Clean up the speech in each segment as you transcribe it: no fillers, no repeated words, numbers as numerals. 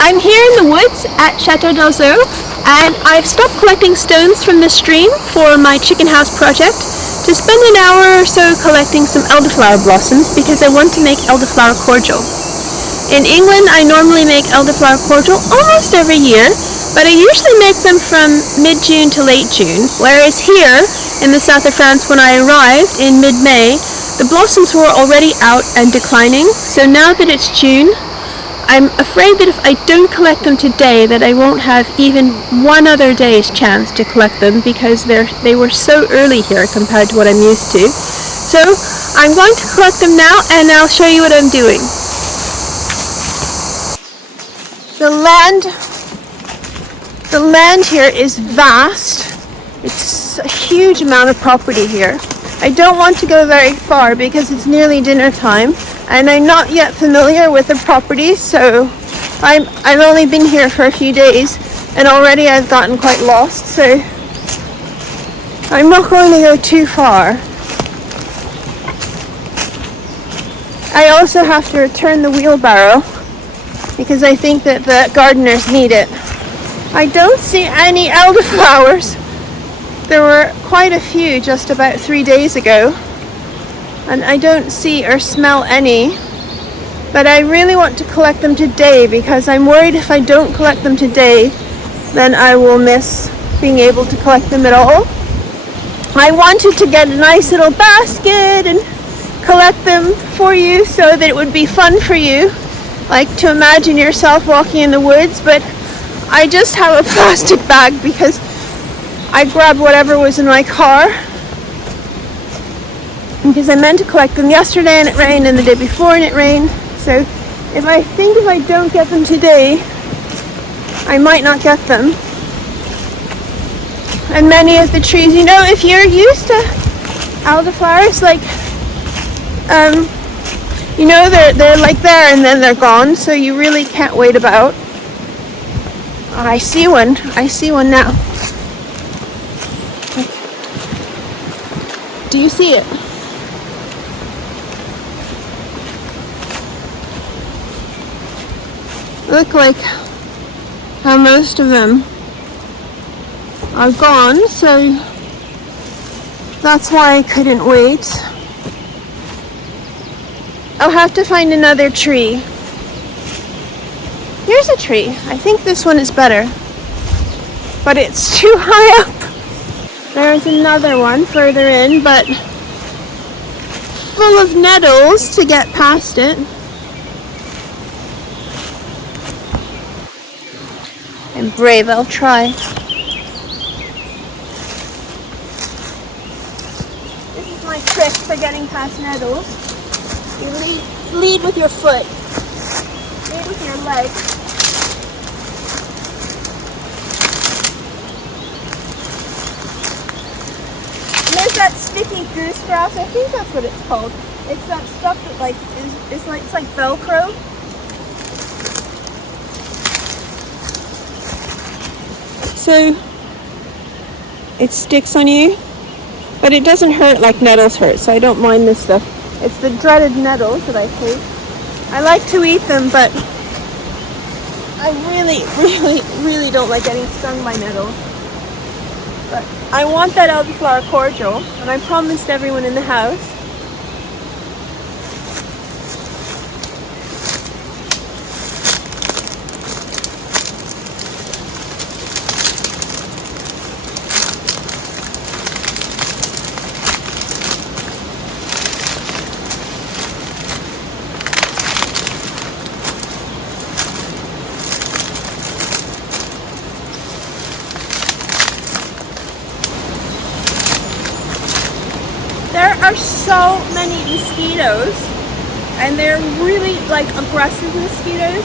I'm here in the woods at Chateau and I've stopped collecting stones from the stream for my chicken house project to spend an hour or so collecting some elderflower blossoms because I want to make elderflower cordial. In England, I normally make elderflower cordial almost every year, but I usually make them from mid-June to late June, whereas here in the south of France when I arrived in mid-May, the blossoms were already out and declining, so now that it's June, I'm afraid that if I don't collect them today that I won't have even one other day's chance to collect them because they were so early here compared to what I'm used to. So I'm going to collect them now and I'll show you what I'm doing. The land here is vast. It's a huge amount of property here. I don't want to go very far because it's nearly dinner time. And I'm not yet familiar with the property, so I've only been here for a few days, and already I've gotten quite lost, so I'm not going to go too far. I also have to return the wheelbarrow, because I think that the gardeners need it. I don't see any elderflowers. There were quite a few just about 3 days ago. And I don't see or smell any, but I really want to collect them today because I'm worried if I don't collect them today, then I will miss being able to collect them at all. I wanted to get a nice little basket and collect them for you so that it would be fun for you, like to imagine yourself walking in the woods, but I just have a plastic bag because I grabbed whatever was in my car. Because I meant to collect them yesterday and it rained, and the day before and it rained. So if I don't get them today, I might not get them. And many of the trees, you know, if you're used to elderflowers, like, you know, they're like there and then they're gone, so you really can't wait about. I see one now. Do you see it? Look like how most of them are gone, so that's why I couldn't wait. I'll have to find another tree. Here's a tree. I think this one is better, but it's too high up. There's another one further in, but full of nettles to get past it. I'm brave, I'll try. This is my trick for getting past nettles. You lead with your foot. Lead with your leg. And there's that sticky goose grass, I think that's what it's called. It's that stuff that like it's like Velcro. So it sticks on you, but it doesn't hurt like nettles hurt, so I don't mind this stuff. It's the dreaded nettles that I hate. I like to eat them, but I really don't like getting stung by nettles. But I want that elderflower cordial, and I promised everyone in the house. There are so many mosquitoes, and they're really like aggressive mosquitoes.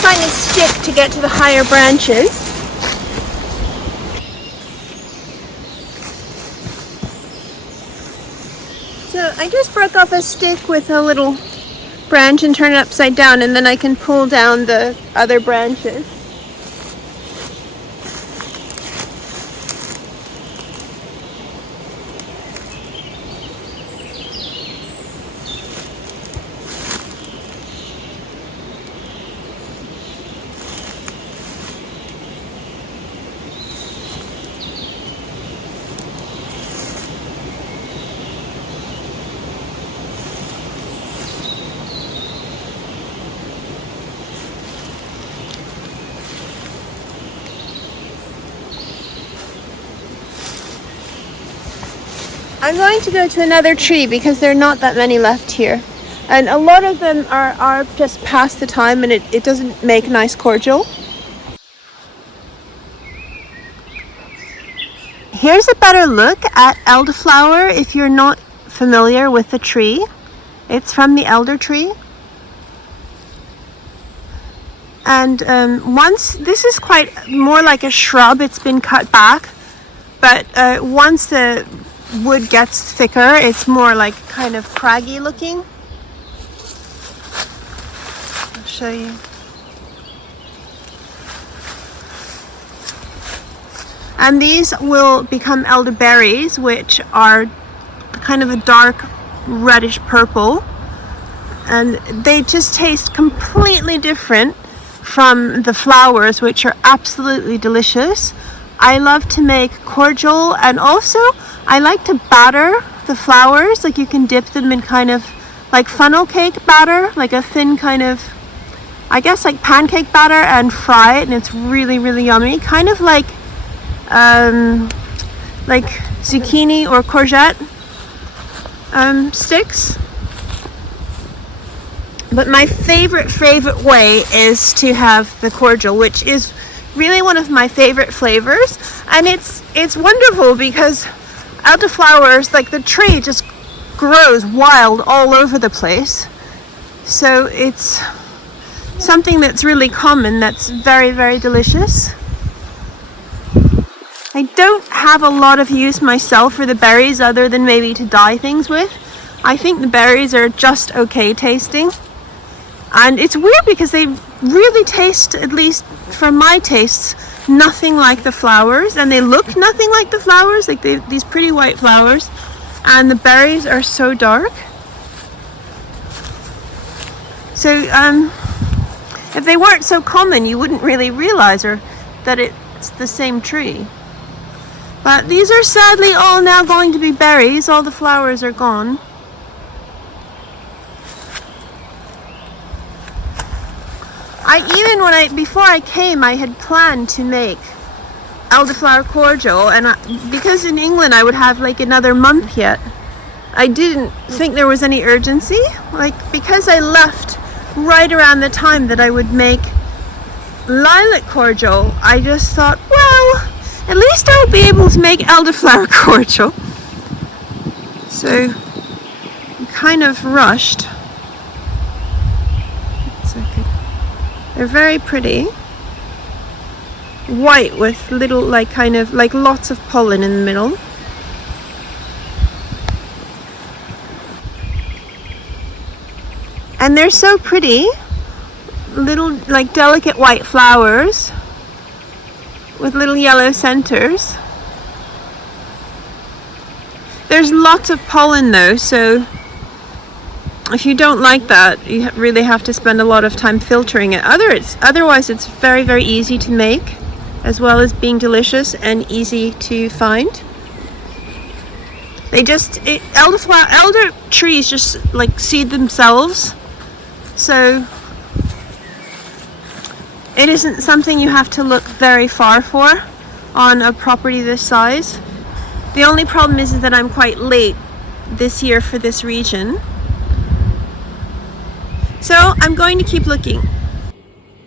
find a stick to get to the higher branches. So I just broke off a stick with a little branch and turn it upside down, and then I can pull down the other branches. I'm going to go to another tree because there are not that many left here. And a lot of them are just past the time, and it doesn't make nice cordial. Here's a better look at elderflower if you're not familiar with the tree. It's from the elder tree. And this is quite more like a shrub. It's been cut back. But once the wood gets thicker, it's more like kind of craggy looking. I'll show you. And these will become elderberries, which are kind of a dark reddish purple, and they just taste completely different from the flowers, which are absolutely delicious. I love to make cordial, and also I like to batter the flowers. Like you can dip them in kind of like funnel cake batter, like a thin kind of, I guess like pancake batter, and fry it, and it's really, really yummy. Kind of like zucchini or courgette sticks. But my favorite way is to have the cordial, which is really one of my favorite flavors. And it's wonderful because elderflowers, like the tree just grows wild all over the place. So it's something that's really common, that's very, very delicious. I don't have a lot of use myself for the berries other than maybe to dye things with. I think the berries are just okay tasting. And it's weird because they really taste, at least for my tastes, nothing like the flowers. And they look nothing like the flowers, like these pretty white flowers. And the berries are so dark. So if they weren't so common, you wouldn't really realize that it's the same tree. But these are sadly all now going to be berries. All the flowers are gone. Before I came, I had planned to make elderflower cordial, and because in England I would have like another month yet, I didn't think there was any urgency. Like, because I left right around the time that I would make lilac cordial, I just thought, well, at least I'll be able to make elderflower cordial. So I'm kind of rushed. They're very pretty. White with little, like, kind of like lots of pollen in the middle. And they're so pretty. Little, like, delicate white flowers with little yellow centers. There's lots of pollen though, so if you don't like that, you really have to spend a lot of time filtering it. Otherwise, it's very, very easy to make, as well as being delicious and easy to find. Elder trees just like seed themselves, so it isn't something you have to look very far for on a property this size. The only problem is that I'm quite late this year for this region. So I'm going to keep looking.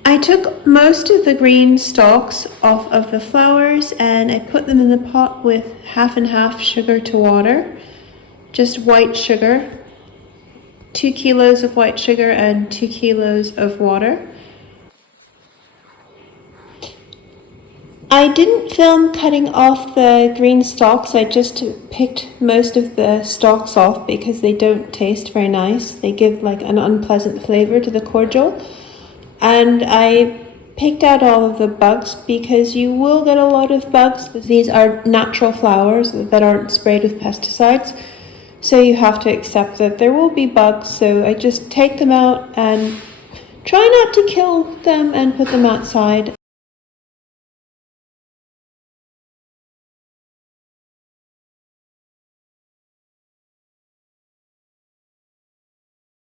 I took most of the green stalks off of the flowers and I put them in the pot with half and half sugar to water. Just white sugar. 2 kilos of white sugar and 2 kilos of water. I didn't film cutting off the green stalks. I just picked most of the stalks off because they don't taste very nice. They give like an unpleasant flavor to the cordial. And I picked out all of the bugs because you will get a lot of bugs. These are natural flowers that aren't sprayed with pesticides. So you have to accept that there will be bugs. So I just take them out and try not to kill them and put them outside.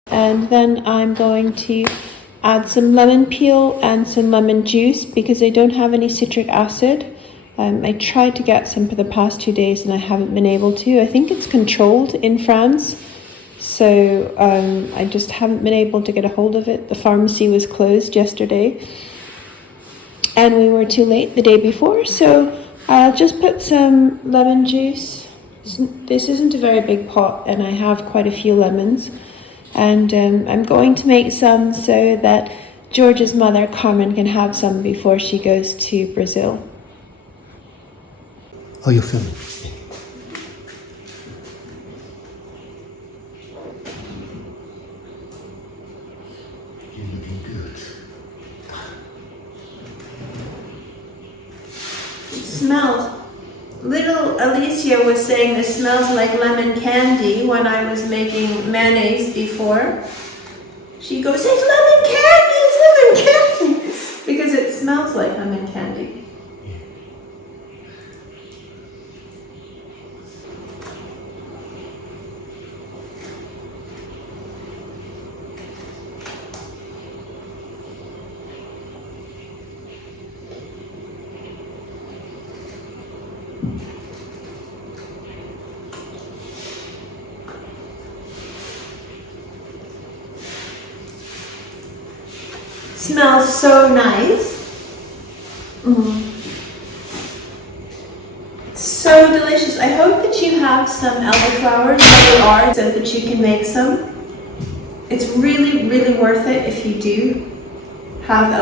And then I'm going to add some lemon peel and some lemon juice because I don't have any citric acid. I tried to get some for the past 2 days and I haven't been able to. I think it's controlled in France, so I just haven't been able to get a hold of it. The pharmacy was closed yesterday and we were too late the day before, so I'll just put some lemon juice. This isn't a very big pot and I have quite a few lemons. And I'm going to make some so that George's mother, Carmen, can have some before she goes to Brazil. Oh, you're filming. You're looking good. It smells. Little Alicia was saying this smells like lemon candy when I was making mayonnaise before. She goes, it's lemon candy, because it smells like lemon candy. Smells so nice. It's so delicious. I hope that you have some elderflowers where you are so that you can make some. It's really, really worth it if you do have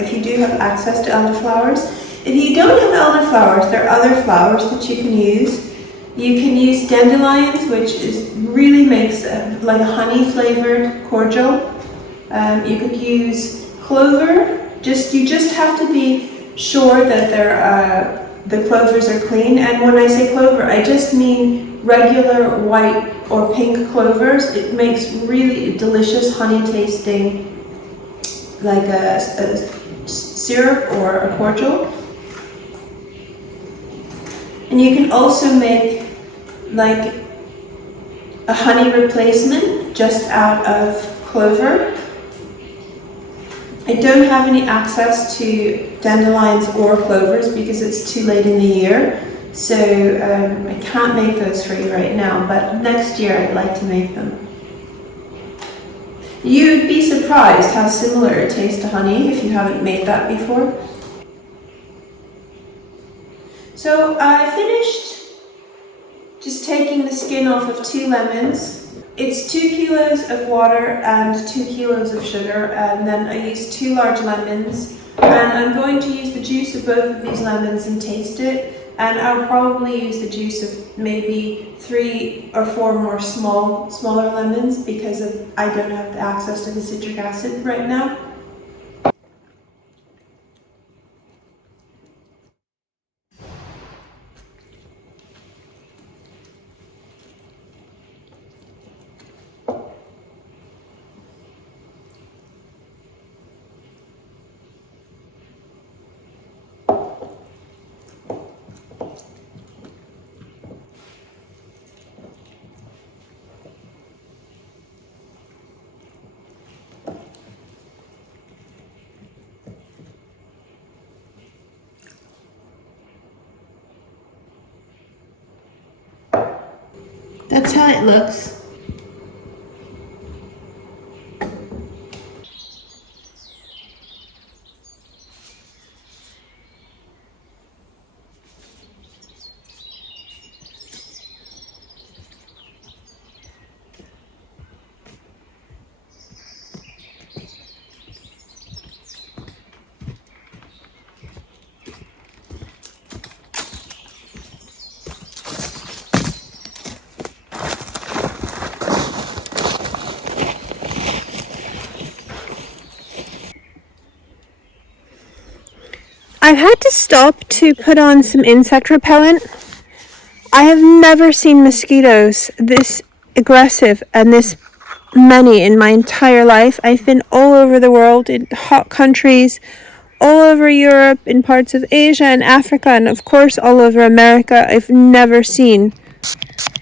if you do have access to elderflowers. If you don't have elderflowers, there are other flowers that you can use. You can use dandelions, which really makes like a honey flavored cordial. You could use clover. You just have to be sure that the clovers are clean. And when I say clover, I just mean regular white or pink clovers. It makes really delicious honey tasting, like a syrup or a cordial. And you can also make like a honey replacement just out of clover. I don't have any access to dandelions or clovers because it's too late in the year, so I can't make those for you right now, but next year I'd like to make them. You'd be surprised how similar it tastes to honey if you haven't made that before. So I finished just taking the skin off of 2 lemons. It's 2 kilos of water and 2 kilos of sugar, and then I used 2 large lemons, and I'm going to use the juice of both of these lemons and taste it, and I'll probably use the juice of maybe 3 or 4 more smaller lemons because I don't have the access to the citric acid right now. That's how it looks. I've had to stop to put on some insect repellent. I have never seen mosquitoes this aggressive and this many in my entire life. I've been all over the world in hot countries, all over Europe, in parts of Asia and Africa, and of course all over America. I've never seen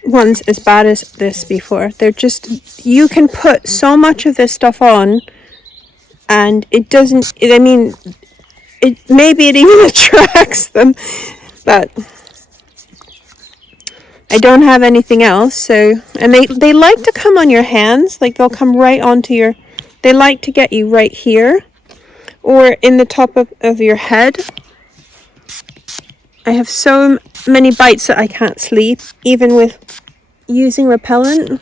ones as bad as this before. They're just, you can put so much of this stuff on and it doesn't, maybe it even attracts them, but I don't have anything else. So, and they like to come on your hands, like they'll come right onto your, they like to get you right here or in the top of your head. I have so many bites that I can't sleep, even with using repellent.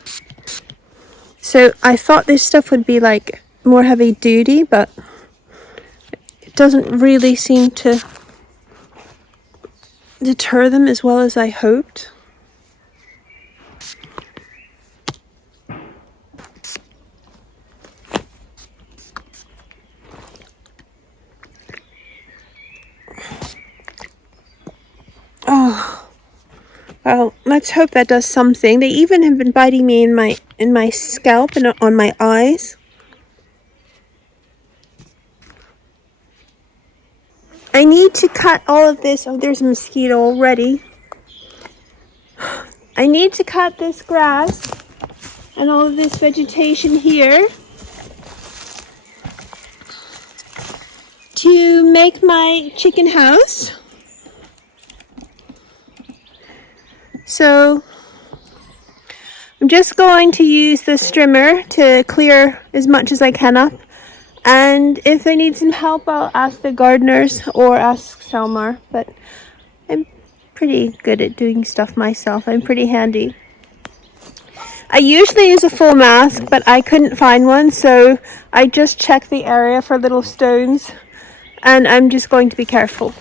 So I thought this stuff would be like more heavy duty, but it doesn't really seem to deter them as well as I hoped. Oh, well, let's hope that does something. They even have been biting me in my scalp and on my eyes. I need to cut all of this. Oh, there's a mosquito already. I need to cut this grass and all of this vegetation here to make my chicken house. So I'm just going to use the strimmer to clear as much as I can up. And if I need some help, I'll ask the gardeners or ask Selmar. But I'm pretty good at doing stuff myself. I'm pretty handy. I usually use a full mask, but I couldn't find one. So I just checked the area for little stones. And I'm just going to be careful.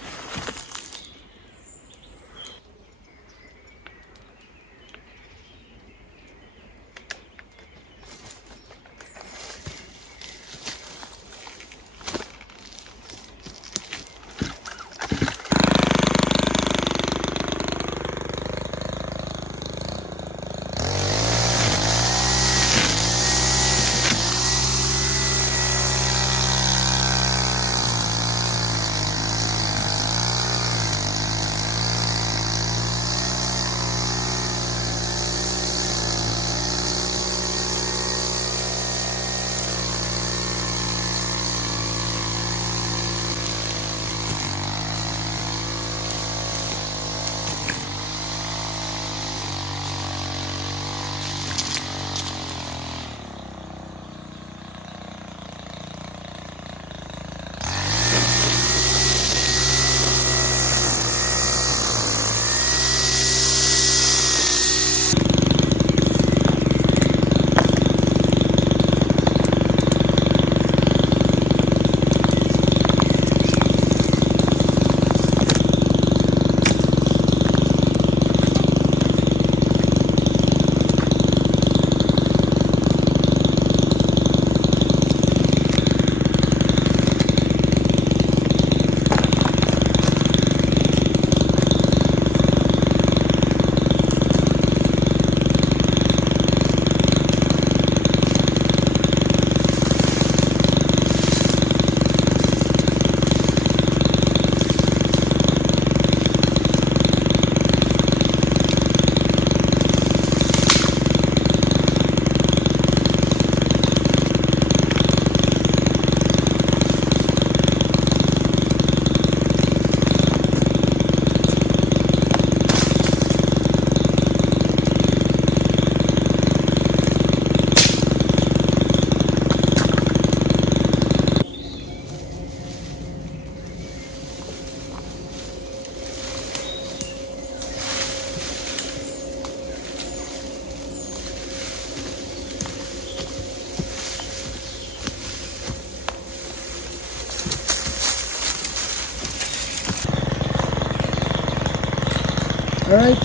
All right.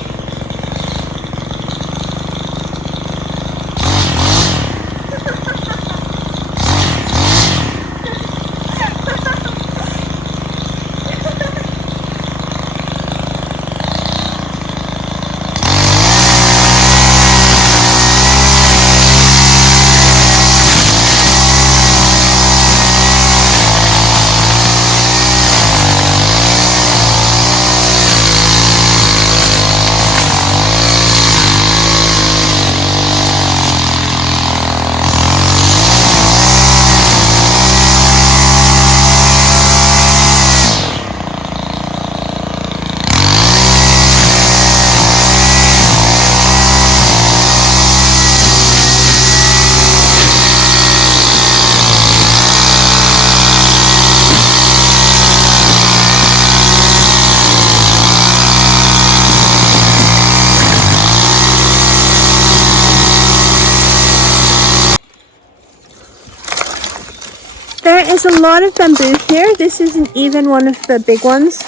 There's a lot of bamboo here. This isn't even one of the big ones.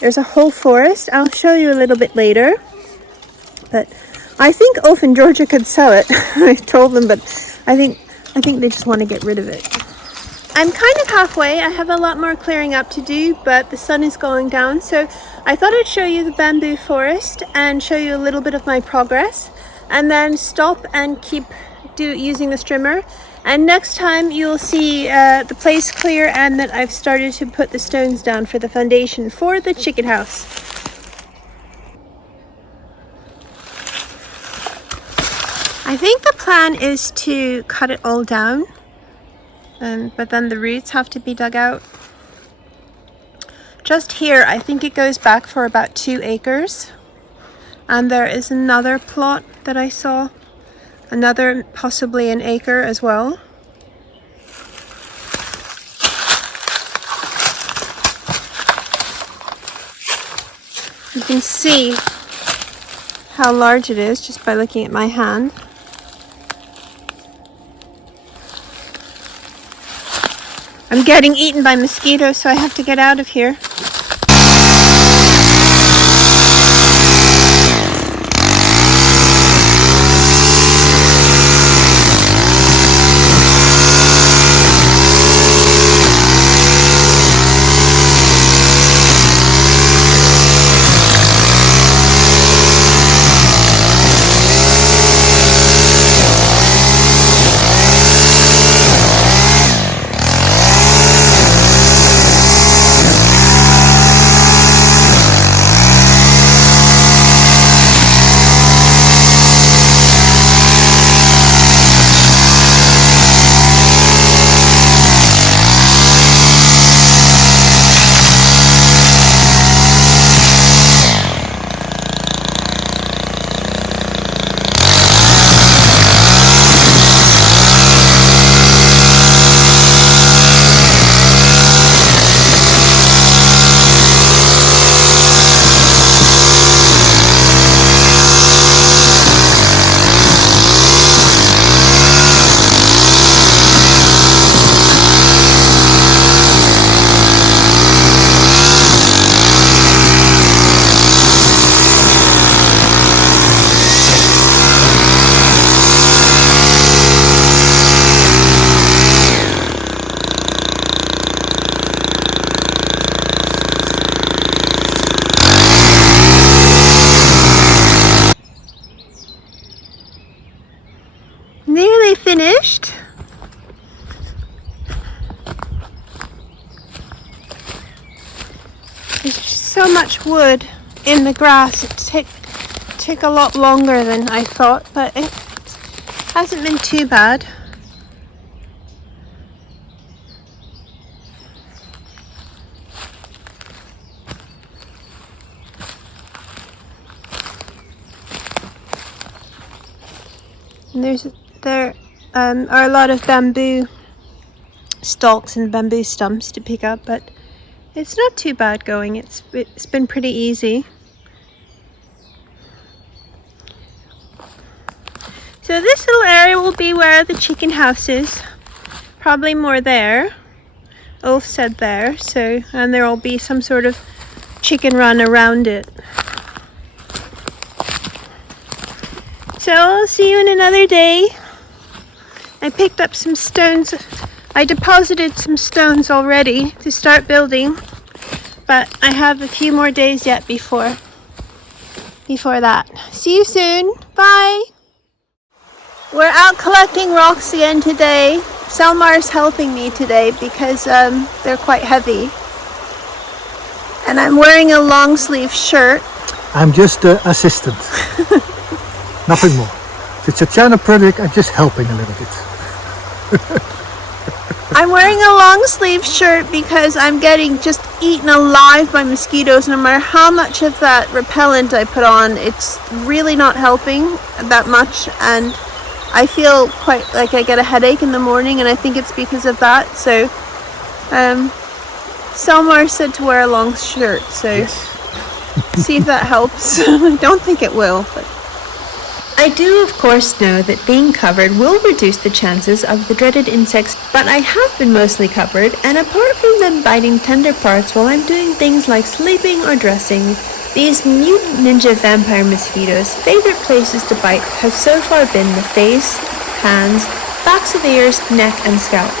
There's a whole forest. I'll show you a little bit later. But I think Ulf and Georgia could sell it. I told them, but I think they just want to get rid of it. I'm kind of halfway. I have a lot more clearing up to do, but the sun is going down. So I thought I'd show you the bamboo forest and show you a little bit of my progress, and then stop and keep using the strimmer. And next time you'll see the place clear and that I've started to put the stones down for the foundation for the chicken house. I think the plan is to cut it all down, but then the roots have to be dug out. Just here, I think it goes back for about 2 acres. And there is another plot that I saw. Another, possibly an acre as well. You can see how large it is just by looking at my hand. I'm getting eaten by mosquitoes, so I have to get out of here. Nearly finished. There's so much wood in the grass. It took a lot longer than I thought, but it hasn't been too bad. And there are a lot of bamboo stalks and bamboo stumps to pick up, but it's not too bad going. It's been pretty easy. So this little area will be where the chicken house is. Probably more there. Ulf said there. So, and there will be some sort of chicken run around it. So I'll see you in another day. I picked up some stones. I deposited some stones already to start building, but I have a few more days yet before that. See you soon. Bye. We're out collecting rocks again today. Selmar's helping me today because they're quite heavy. And I'm wearing a long sleeve shirt. I'm just the assistant. Nothing more. The Tatyana project, I'm just helping a little bit. I'm wearing a long sleeve shirt because I'm getting just eaten alive by mosquitoes. No matter how much of that repellent I put on, it's really not helping that much, and I feel quite like I get a headache in the morning, and I think it's because of that. So Selmar said to wear a long shirt, so yes. See if that helps. I don't think it will, but I do of course know that being covered will reduce the chances of the dreaded insects, but I have been mostly covered, and apart from them biting tender parts while I'm doing things like sleeping or dressing, these mutant ninja vampire mosquitoes' favorite places to bite have so far been the face, hands, backs of ears, neck and scalp.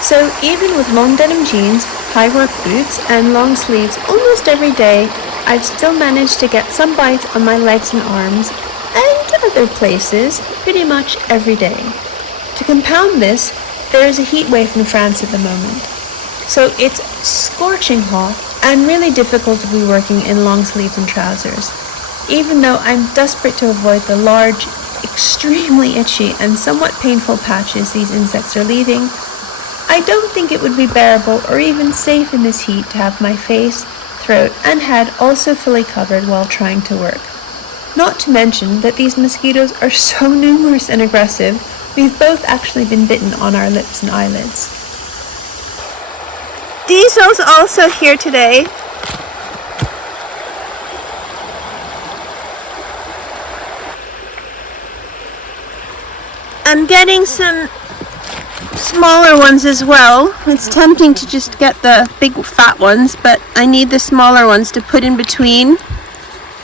So even with long denim jeans, high work boots and long sleeves almost every day, I've still managed to get some bites on my legs and arms, and other places pretty much every day. To compound this, there is a heat wave in France at the moment. So it's scorching hot and really difficult to be working in long sleeves and trousers. Even though I'm desperate to avoid the large, extremely itchy and somewhat painful patches these insects are leaving, I don't think it would be bearable or even safe in this heat to have my face, throat and head also fully covered while trying to work. Not to mention that these mosquitoes are so numerous and aggressive, we've both actually been bitten on our lips and eyelids. Diesel's also here today. I'm getting some smaller ones as well. It's tempting to just get the big fat ones, but I need the smaller ones to put in between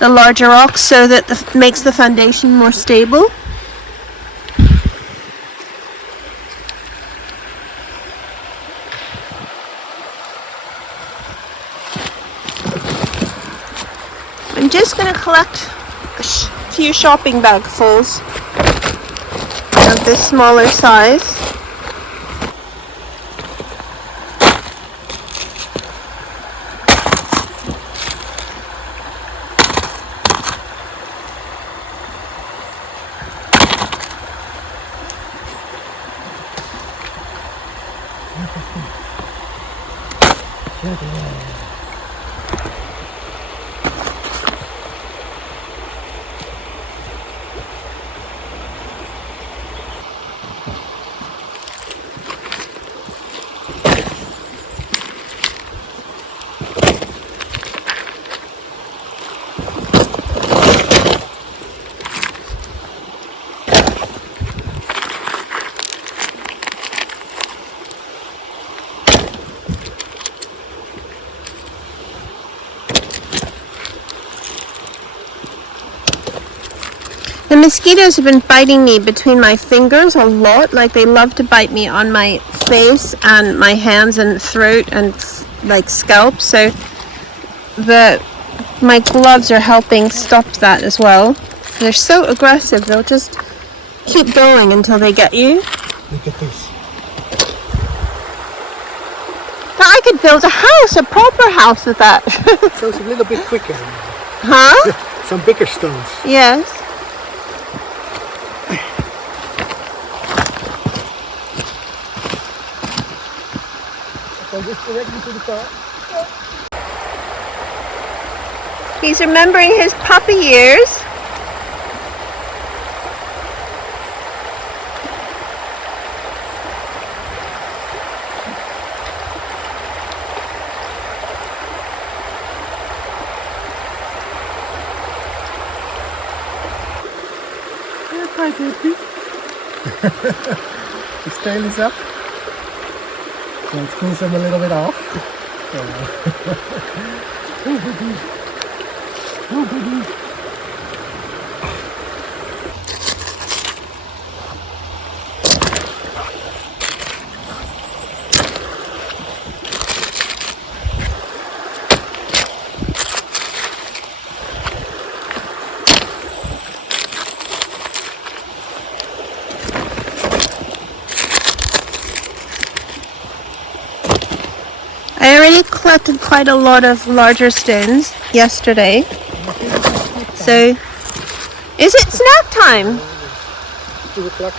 the larger rocks so that it makes the foundation more stable. I'm just going to collect a few shopping bagfuls of this smaller size. The mosquitoes have been biting me between my fingers a lot. Like, they love to bite me on my face and my hands and throat and like scalp. So my gloves are helping stop that as well. They're so aggressive, they'll just keep going until they get you. Look at this. But I could build a house, a proper house with that. So it's a little bit quicker. Huh? Some bigger stones. Yes. Just directly to the car. He's remembering his puppy years. They're quite happy. His tail is up. So it cools them a little bit off. I already collected quite a lot of larger stones yesterday. So, is it snack time? 2 o'clock.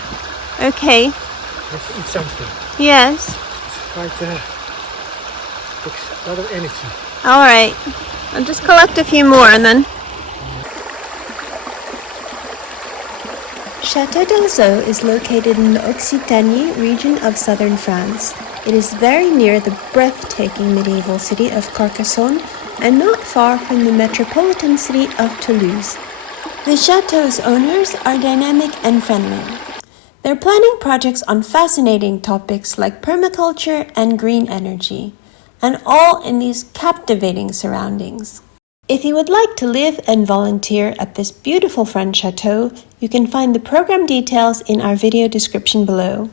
Okay. Let's eat something. Yes. It's quite takes a lot of energy. Alright. I'll just collect a few more and then. Chateau is located in the Occitanie region of southern France. It is very near the breathtaking medieval city of Carcassonne and not far from the metropolitan city of Toulouse. The Chateau's owners are dynamic and friendly. They're planning projects on fascinating topics like permaculture and green energy, and all in these captivating surroundings. If you would like to live and volunteer at this beautiful French chateau, you can find the program details in our video description below.